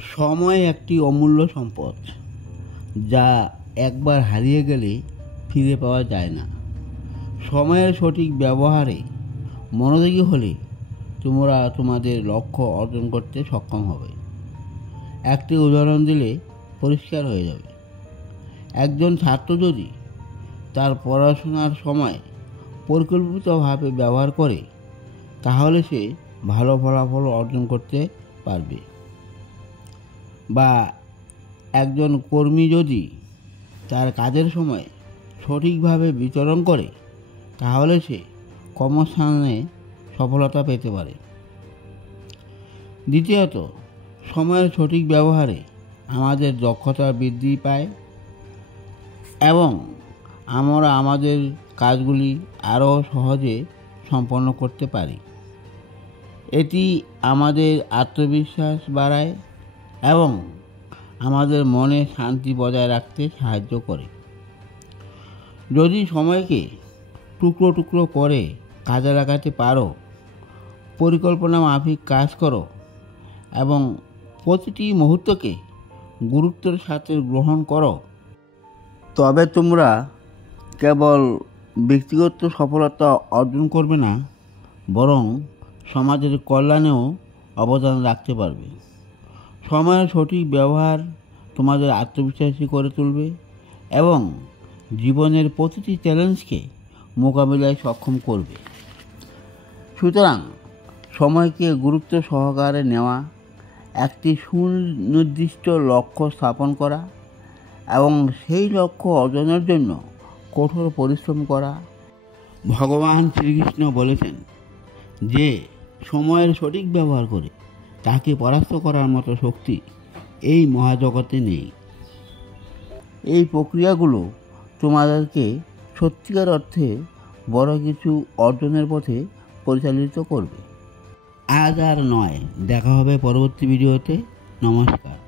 সময় একটি অমূল্য সম্পদ, যা একবার হারিয়ে গেলে ফিরে পাওয়া যায় না। সময়ের সঠিক ব্যবহারে মনোযোগী হলে তোমরা তোমাদের লক্ষ্য অর্জন করতে সক্ষম হবে। একটি উদাহরণ দিলে পরিষ্কার হয়ে যাবে। একজন ছাত্র যদি তার পড়াশোনার সময় পরিকল্পিতভাবে ব্যবহার করে, তাহলে সে ভালো ফলাফল অর্জন করতে পারবে। বা একজন কর্মী যদি তার কাজের সময় সঠিকভাবে বিতরণ করে, তাহলে সে কর্মস্থানে সফলতা পেতে পারে। দ্বিতীয়ত, সময়ের সঠিক ব্যবহারে আমাদের দক্ষতা বৃদ্ধি পায় এবং আমরা আমাদের কাজগুলি আরও সহজে সম্পন্ন করতে পারি। এটি আমাদের আত্মবিশ্বাস বাড়ায় এবং আমাদের মনে শান্তি বজায় রাখতে সাহায্য করে। যদি সময়কে টুকরো টুকরো করে কাজে লাগাতে পারো, পরিকল্পনা মাফিক কাজ করো এবং প্রতিটি মুহূর্তকে গুরুত্বের সাথে গ্রহণ করো, তবে তোমরা কেবল ব্যক্তিগত সফলতা অর্জন করবে না, বরং সমাজের কল্যাণেও অবদান রাখতে পারবে। সময়ের সঠিক ব্যবহার তোমাদের আত্মবিশ্বাসী করে তুলবে এবং জীবনের প্রতিটি চ্যালেঞ্জকে মোকাবিলায় সক্ষম করবে। সুতরাং সময়কে গুরুত্ব সহকারে নেওয়া, একটি সুনির্দিষ্ট লক্ষ্য স্থাপন করা এবং সেই লক্ষ্য অর্জনের জন্য কঠোর পরিশ্রম করা। ভগবান শ্রীকৃষ্ণ বলেছেন যে সময়ের সঠিক ব্যবহার করে তাকে পরাস্ত করার মতো শক্তি এই মহাজগতে নেই। এই প্রক্রিয়াগুলো তোমাদেরকে সত্যিকার অর্থে বড় কিছু অর্জনের পথে পরিচালিত করবে। আজ আর নয়, দেখা হবে পরবর্তী ভিডিওতে। নমস্কার।